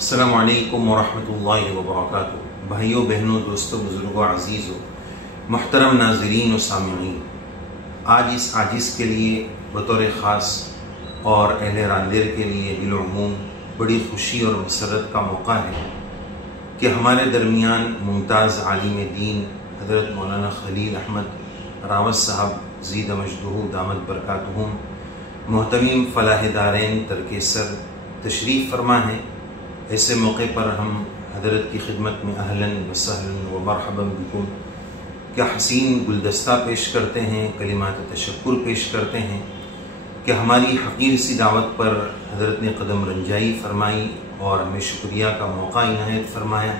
السلام علیکم ورحمۃ اللہ وبرکاتہ۔ بھائیوں بہنوں دوستوں بزرگوں عزیزوں محترم ناظرین و سامعین، آج اس عاجز کے لیے بطور خاص اور اہل راندیر کے لیے بالعموم بڑی خوشی اور مسرت کا موقع ہے کہ ہمارے درمیان ممتاز عالم دین حضرت مولانا خلیل احمد راوت صاحب زید مجدہ دامت برکاتہم محتمیم فلاح دارین ترکیسر تشریف فرما ہیں۔ ایسے موقع پر ہم حضرت کی خدمت میں اہلاً و سہلاً و مرحبا بکم کیا حسین گلدستہ پیش کرتے ہیں، کلمات تشکر پیش کرتے ہیں کہ ہماری حقیر سی دعوت پر حضرت نے قدم رنجائی فرمائی اور ہمیں شکریہ کا موقع عنایت فرمایا۔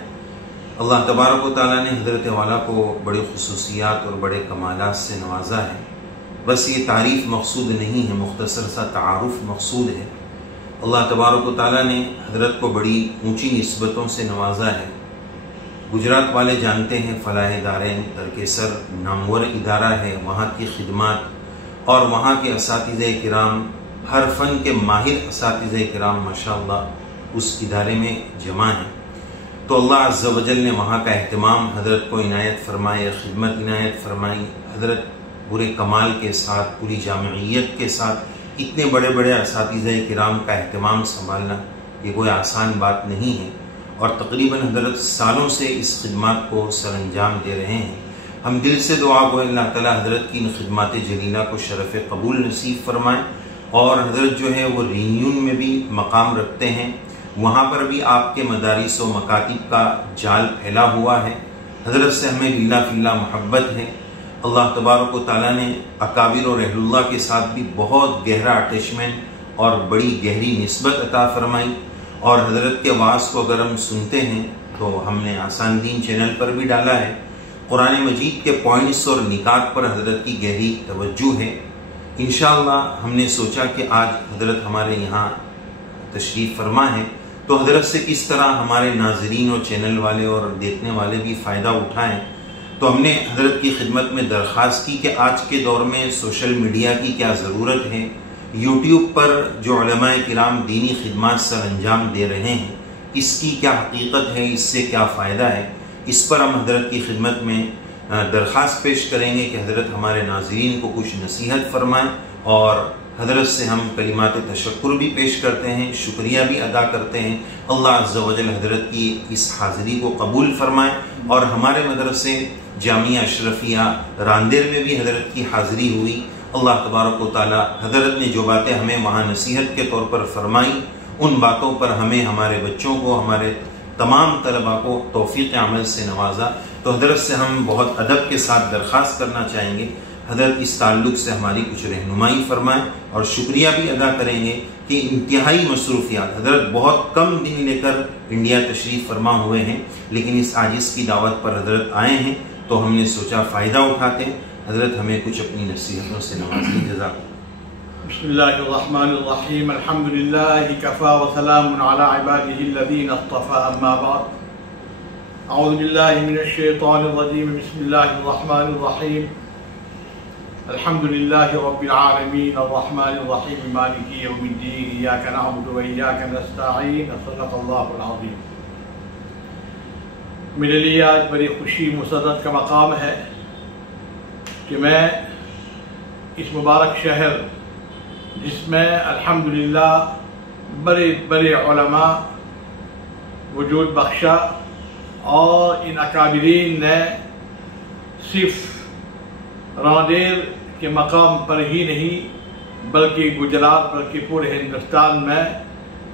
اللہ تبارک و تعالیٰ نے حضرت والا کو بڑے خصوصیات اور بڑے کمالات سے نوازا ہے۔ بس یہ تعریف مقصود نہیں ہے، مختصر سا تعارف مقصود ہے۔ اللہ تبارک و تعالیٰ نے حضرت کو بڑی اونچی نسبتوں سے نوازا ہے۔ گجرات والے جانتے ہیں فلاح دارین ترکیسر نامور ادارہ ہے، وہاں کی خدمات اور وہاں کے اساتذہ کرام، ہر فن کے ماہر اساتذہ کرام ماشاءاللہ اس ادارے میں جمع ہیں۔ تو اللہ عز و جل نے وہاں کا اہتمام حضرت کو عنایت فرمائے، خدمت عنایت فرمائی۔ حضرت پورے کمال کے ساتھ، پوری جامعیت کے ساتھ اتنے بڑے بڑے اساتذہ کرام کا اہتمام سنبھالنا یہ کوئی آسان بات نہیں ہے، اور تقریباً حضرت سالوں سے اس خدمات کو سر انجام دے رہے ہیں۔ ہم دل سے دعا گو اللہ تعالیٰ حضرت کی ان خدمات جلیلہ کو شرف قبول نصیب فرمائیں، اور حضرت جو ہے وہ ریونیون میں بھی مقام رکھتے ہیں، وہاں پر بھی آپ کے مدارس و مکاتب کا جال پھیلا ہوا ہے۔ حضرت سے ہمیں للہ فی اللہ محبت ہے۔ اللہ تبارک و تعالیٰ نے اکابر اور اہل اللہ کے ساتھ بھی بہت گہرا اٹیچمنٹ اور بڑی گہری نسبت عطا فرمائی، اور حضرت کے آواز کو اگر ہم سنتے ہیں تو ہم نے آسان دین چینل پر بھی ڈالا ہے۔ قرآن مجید کے پوائنٹس اور نکات پر حضرت کی گہری توجہ ہے۔ انشاءاللہ ہم نے سوچا کہ آج حضرت ہمارے یہاں تشریف فرما ہے تو حضرت سے کس طرح ہمارے ناظرین اور چینل والے اور دیکھنے والے بھی فائدہ اٹھائیں۔ تو ہم نے حضرت کی خدمت میں درخواست کی کہ آج کے دور میں سوشل میڈیا کی کیا ضرورت ہے، یوٹیوب پر جو علماء کرام دینی خدمات سر انجام دے رہے ہیں اس کی کیا حقیقت ہے، اس سے کیا فائدہ ہے، اس پر ہم حضرت کی خدمت میں درخواست پیش کریں گے کہ حضرت ہمارے ناظرین کو کچھ نصیحت فرمائیں، اور حضرت سے ہم کلمات تشکر بھی پیش کرتے ہیں، شکریہ بھی ادا کرتے ہیں۔ اللہ عز و جل حضرت کی اس حاضری کو قبول فرمائیں، اور ہمارے مدرسے جامعہ اشرفیہ راندیر میں بھی حضرت کی حاضری ہوئی۔ اللہ تبارک و تعالی حضرت نے جو باتیں ہمیں وہاں نصیحت کے طور پر فرمائی، ان باتوں پر ہمیں، ہمارے بچوں کو، ہمارے تمام طلباء کو توفیق عمل سے نوازا۔ تو حضرت سے ہم بہت ادب کے ساتھ درخواست کرنا چاہیں گے حضرت اس تعلق سے ہماری کچھ رہنمائی فرمائیں، اور شکریہ بھی ادا کریں گے کہ انتہائی مصروفیات، حضرت بہت کم دن لے کر انڈیا تشریف فرما ہوئے ہیں، لیکن اس عاجز کی دعوت پر حضرت آئے ہیں تو ہم نے سوچا فائدہ اٹھاتے ہیں، حضرت ہمیں کچھ اپنی نصیحتوں سے نوازیں۔ جزاک اللہ۔ بسم اللہ الرحمن الرحیم، الحمدللہ کفا وسلام علی عبادہ الذین اصطفى، اما بعد، اعوذ باللہ من الشیطان الرجیم، بسم اللہ الرحمن الرحیم، الحمدللہ رب العالمین الرحمن الرحیم مالک یوم الدین، ایاک نعبد و ایاک نستعین، صدق اللہ العظیم۔ میرے لیے آج بڑی خوشی مسرت کا مقام ہے کہ میں اس مبارک شہر جس میں الحمدللہ بڑے بڑے علماء وجود بخشا، اور ان اکابرین نے صرف راندیر کے مقام پر ہی نہیں بلکہ گجرات بلکہ پورے ہندوستان میں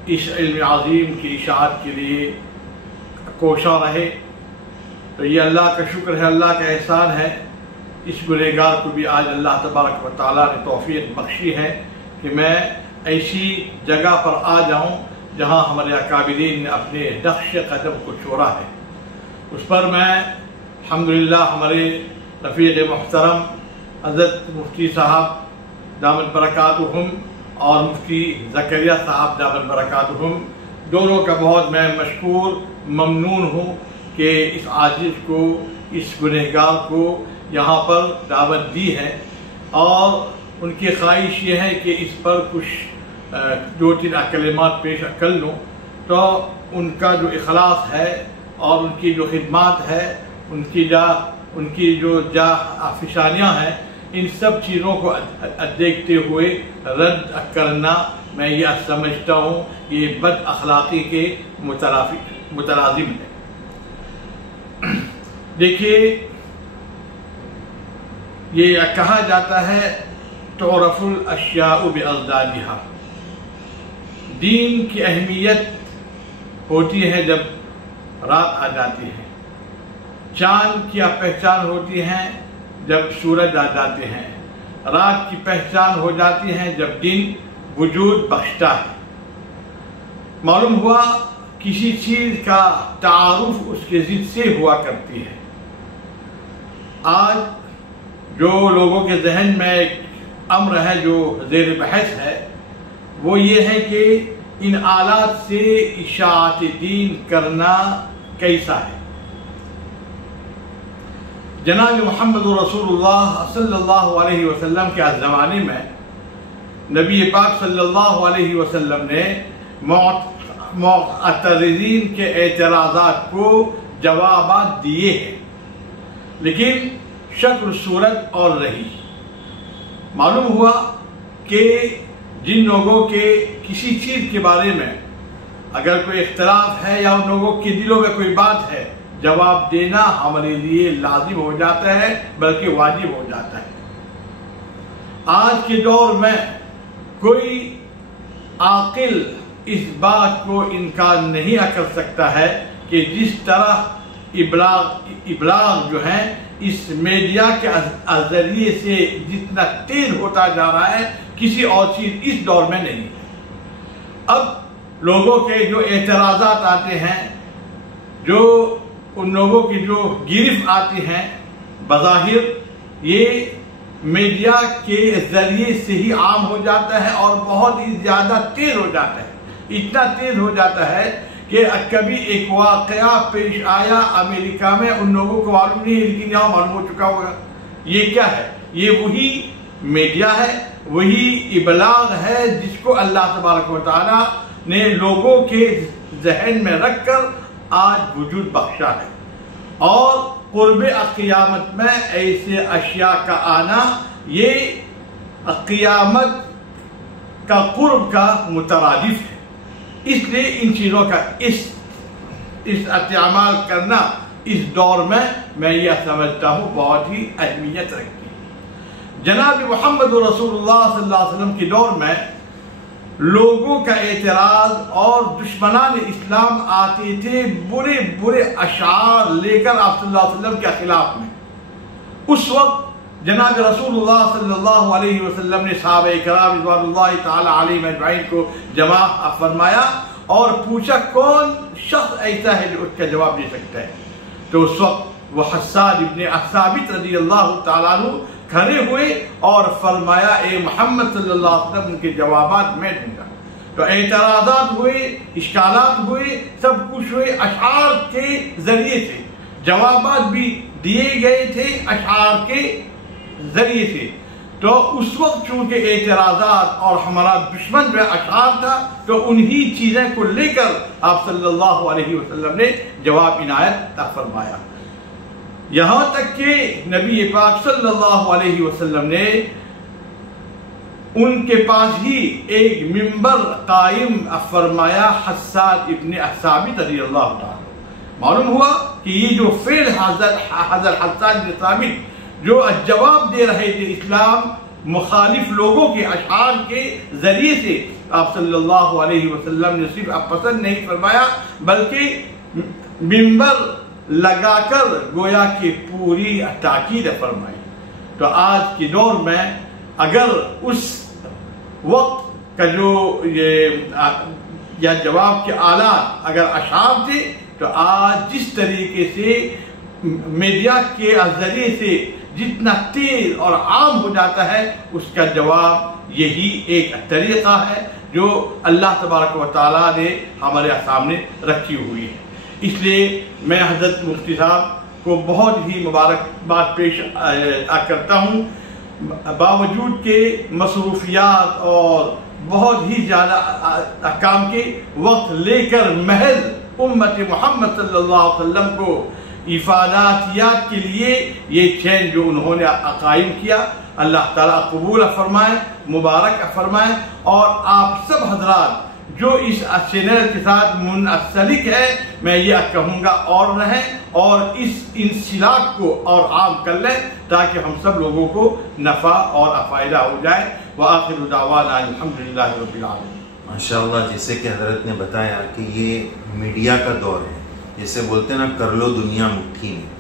اس علم عظیم کی اشاعت کے لیے کوشاں رہے۔ تو یہ اللہ کا شکر ہے، اللہ کا احسان ہے۔ اس گنہگار کو بھی آج اللہ تبارک و تعالیٰ نے توفیق بخشی ہے کہ میں ایسی جگہ پر آ جاؤں جہاں ہمارے اکابرین نے اپنے نقش قدم کو چھوڑا ہے۔ اس پر میں الحمدللہ ہمارے رفیق محترم حضرت مفتی صاحب دامت برکاتہم اور مفتی زکریا صاحب دامت برکاتہم دونوں کا بہت میں مشکور ممنون ہوں کہ اس عاجز کو، اس گنہگار کو یہاں پر دعوت دی ہے، اور ان کی خواہش یہ ہے کہ اس پر کچھ دو تین کلمات پیش کر لوں۔ تو ان کا جو اخلاص ہے اور ان کی جو خدمات ہے، ان کی جو افشانیاں ہیں، ان سب چیزوں کو دیکھتے ہوئے رد کرنا میں یہ سمجھتا ہوں یہ بد اخلاقی کے متلازم ہے۔ دیکھیے، یہ کہا جاتا ہے تعرف الاشیاء باضدادها، دین کی اہمیت ہوتی ہے جب رات آ جاتی ہے، چاند کی پہچان ہوتی ہے جب سورج آ جاتے ہیں، رات کی پہچان ہو جاتی ہے جب دن وجود بخشتا ہے۔ معلوم ہوا کسی چیز کا تعارف اس کے ضد سے ہوا کرتی ہے۔ آج جو لوگوں کے ذہن میں ایک امر ہے جو زیر بحث ہے، وہ یہ ہے کہ ان آلات سے اشاعت دین کرنا کیسا ہے۔ جناب محمد رسول اللہ صلی اللہ علیہ وسلم کے زمانے میں نبی پاک صلی اللہ علیہ وسلم نے معترضین کے اعتراضات کو جوابات دیے ہیں، لیکن شکل صورت اور رہی۔ معلوم ہوا کہ جن لوگوں کے کسی چیز کے بارے میں اگر کوئی اختلاف ہے یا ان لوگوں کے دلوں میں کوئی بات ہے، جواب دینا ہمارے لیے لازم ہو جاتا ہے، بلکہ واجب ہو جاتا ہے۔ آج کے دور میں کوئی عاقل اس بات کو انکار نہیں کر سکتا ہے کہ جس طرح ابلاغ جو ہے اس میڈیا کے ذریعے سے جتنا تیز ہوتا جا رہا ہے، کسی اور چیز اس دور میں نہیں۔ اب لوگوں کے جو اعتراضات آتے ہیں، جو ان لوگوں کی جو گرفت آتی ہیں، بظاہر یہ میڈیا کے ذریعے سے ہی عام ہو جاتا ہے اور بہت ہی زیادہ تیز ہو جاتا ہے۔ اتنا تیز ہو جاتا ہے کہ کبھی ایک واقعہ پیش آیا امریکہ میں، ان لوگوں کو معلوم نہیں ہے لیکن یہاں معلوم ہو چکا ہوگا۔ یہ کیا ہے؟ یہ وہی میڈیا ہے، وہی ابلاغ ہے جس کو اللہ تبارک و تعالی نے لوگوں کے ذہن میں رکھ کر آج وجود بخشا ہے۔ اور قرب قیامت میں ایسے اشیاء کا آنا یہ قیامت کا قرب کا مترادف ہے۔ اس لیے ان چیزوں کا اس استعمال کرنا اس دور میں یہ سمجھتا ہوں بہت ہی اہمیت رکھتی ہے۔ جناب محمد رسول اللہ صلی اللہ علیہ وسلم کے دور میں لوگوں کا اعتراض اور دشمنان اسلام آتے تھے برے برے اشعار لے کر آپ صلی اللہ علیہ وسلم کے خلاف میں۔ اس وقت جناب رسول اللہ صلی اللہ علیہ وسلم نے صحابہ کرام رضوان اللہ تعالی علیہم اجمعین کو جمع فرمایا اور پوچھا کون شخص ایسا ہے جو اس کا جواب دے سکتا ہے۔ تو اس وقت وہ حسان ابن ثابت رضی اللہ تعالیٰ عنہ کھڑے ہوئے اور فرمایا اے محمد صلی اللہ علیہ وسلم ان کے جوابات میں دوں گا۔ تو اعتراضات ہوئے، اشکالات ہوئے، سب کچھ ہوئے، اشعار کے ذریعے سے جوابات بھی دیے گئے تھے اشعار کے ذریعے سے۔ تو اس وقت چونکہ اعتراضات اور ہمارا دشمن جو اشعار تھا، تو انہی چیزیں کو لے کر آپ صلی اللہ علیہ وسلم نے جواب عنایت فرمایا۔ یہاں تک کہ نبی پاک صلی اللہ علیہ وسلم نے ان کے پاس ہی ایک منبر قائم فرمایا حسان ابن ثابت رضی اللہ تعالیٰ۔ معلوم ہوا کہ یہ جو فعل حضرت حسان ابن ثابت جو جواب دے رہے تھے اسلام مخالف لوگوں کے اشعار کے ذریعے سے، آپ صلی اللہ علیہ وسلم نے صرف پسند نہیں فرمایا بلکہ منبر لگا کر گویا کہ پوری تاکید فرمائی۔ تو آج کے دور میں اگر اس وقت کا جو یا جواب کے آلات اگر اشعار تھے، تو آج جس طریقے سے میڈیا کے ذریعے سے جتنا تیز اور عام ہو جاتا ہے، اس کا جواب یہی ایک طریقہ ہے جو اللہ تبارک و تعالیٰ نے ہمارے سامنے رکھی ہوئی ہے۔ اس لیے میں حضرت مفتی صاحب کو بہت ہی مبارکباد پیش کرتا ہوں، باوجود کہ مصروفیات اور بہت ہی زیادہ کام کی وقت لے کر محض امت محمد صلی اللہ علیہ وسلم کو افاداتیات کے لیے یہ چین جو انہوں نے قائم کیا، اللہ تعالیٰ قبول فرمائے، مبارک فرمائے، اور آپ سب حضرات جو اس چینل کے ساتھ منسلک ہے، میں یہ کہوں گا اور رہیں اور اس انسلاک کو اور عام کر لیں تاکہ ہم سب لوگوں کو نفع اور فائدہ ہو جائے۔ وآخر دعوانا الحمدللہ رب العالمین۔ ماشاءاللہ، جیسے کہ حضرت نے بتایا کہ یہ میڈیا کا دور ہے، جیسے بولتے ہیں نا کر لو دنیا مٹھی میں،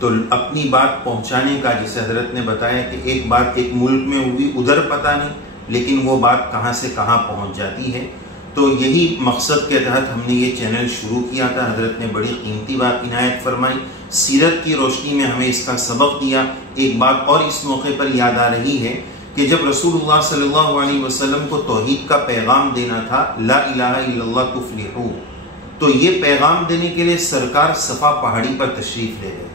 تو اپنی بات پہنچانے کا، جسے حضرت نے بتایا کہ ایک بات ایک ملک میں ہوئی ادھر پتہ نہیں، لیکن وہ بات کہاں سے کہاں پہنچ جاتی ہے۔ تو یہی مقصد کے تحت ہم نے یہ چینل شروع کیا تھا۔ حضرت نے بڑی قیمتی بات عنایت فرمائی، سیرت کی روشنی میں ہمیں اس کا سبق دیا۔ ایک بات اور اس موقع پر یاد آ رہی ہے کہ جب رسول اللہ صلی اللہ علیہ وسلم کو توحید کا پیغام دینا تھا، لا الہ الا اللہ تفلحو، تو یہ پیغام دینے کے لیے سرکار صفا پہاڑی پر تشریف لے گئے۔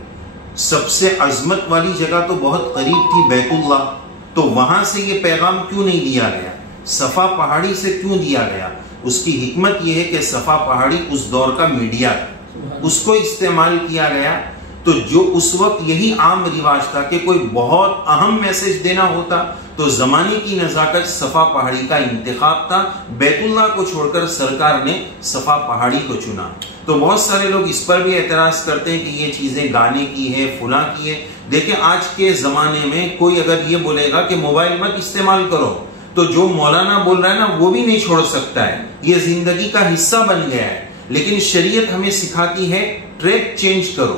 سب سے عظمت والی جگہ تو بہت قریب تھی، بیت اللہ، تو وہاں سے یہ پیغام کیوں نہیں دیا گیا؟ صفا پہاڑی سے کیوں دیا گیا؟ اس کی حکمت یہ ہے کہ صفا پہاڑی اس دور کا میڈیا تھا، اس کو استعمال کیا گیا۔ تو جو اس وقت یہی عام رواج تھا کہ کوئی بہت اہم میسج دینا ہوتا تو زمانے کی نزاکت صفا پہاڑی کا انتخاب تھا۔ بیت اللہ کو چھوڑ کر سرکار نے صفا پہاڑی کو چنا۔ تو بہت سارے لوگ اس پر بھی اعتراض کرتے ہیں کہ یہ چیزیں گانے کی ہے، فلاں کی ہے۔ دیکھیں آج کے زمانے میں کوئی اگر یہ بولے گا کہ موبائل مت استعمال کرو، تو جو مولانا بول رہا ہے نا وہ بھی نہیں چھوڑ سکتا ہے، یہ زندگی کا حصہ بن گیا ہے۔ لیکن شریعت ہمیں سکھاتی ہے ٹریک چینج کرو،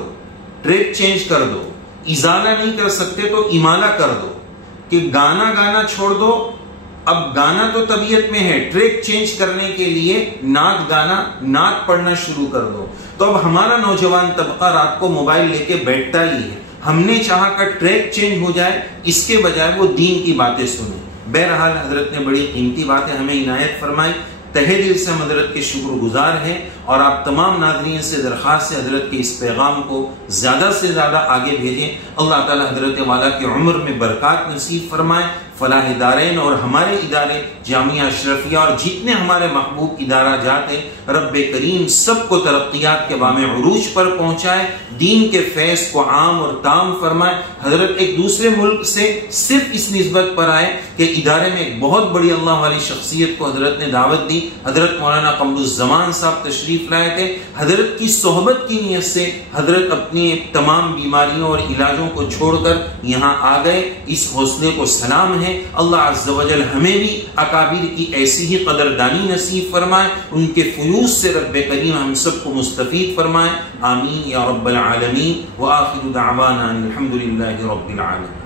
ٹریک چینج کر دو، ازالہ نہیں کر سکتے تو امالہ کر دو، کہ گانا چھوڑ دو۔ اب گانا تو طبیعت میں ہے، ٹریک چینج کرنے کے لیے نعت گانا، نعت پڑھنا شروع کر دو۔ تو اب ہمارا نوجوان طبقہ رات کو موبائل لے کے بیٹھتا ہی ہے۔ ہم نے چاہا کہ ٹریک چینج ہو جائے، اس کے بجائے وہ دین کی باتیں سنیں۔ بہرحال حضرت نے بڑی قیمتی باتیں ہمیں عنایت فرمائی، تہہ دل سے ہم حضرت کے شکر گزار ہیں، اور آپ تمام ناظرین سے درخواست ہے حضرت کے اس پیغام کو زیادہ سے زیادہ آگے بھیجیں۔ اللہ تعالی حضرت والا کی عمر میں برکات نصیب فرمائے، فلاح دارین اور ہمارے ادارے جامعہ اشرفیہ اور جتنے ہمارے محبوب ادارہ جات ہیں، رب کریم سب کو ترقیات کے بام عروج پر پہنچائے، دین کے فیض کو عام اور تام فرمائے۔ حضرت ایک دوسرے ملک سے صرف اس نسبت پر آئے کہ ادارے میں ایک بہت بڑی اللہ والی شخصیت کو حضرت نے دعوت دی، حضرت مولانا قمر الزمان صاحب تشریف لائے تھے۔ حضرت کی صحبت کی نیت سے حضرت اپنی تمام بیماریوں اور علاجوں کو چھوڑ کر یہاں آ گئے۔ اس حوصلے کو سلام ہے۔ اللہ عز و جل ہمیں بھی اکابر کی ایسی ہی قدردانی نصیب فرمائے، ان کے فیوز سے رب کریم ہم سب کو مستفید فرمائے، آمین یا رب العالمین۔ وآخر دعوانا الحمدللہ رب العالمین۔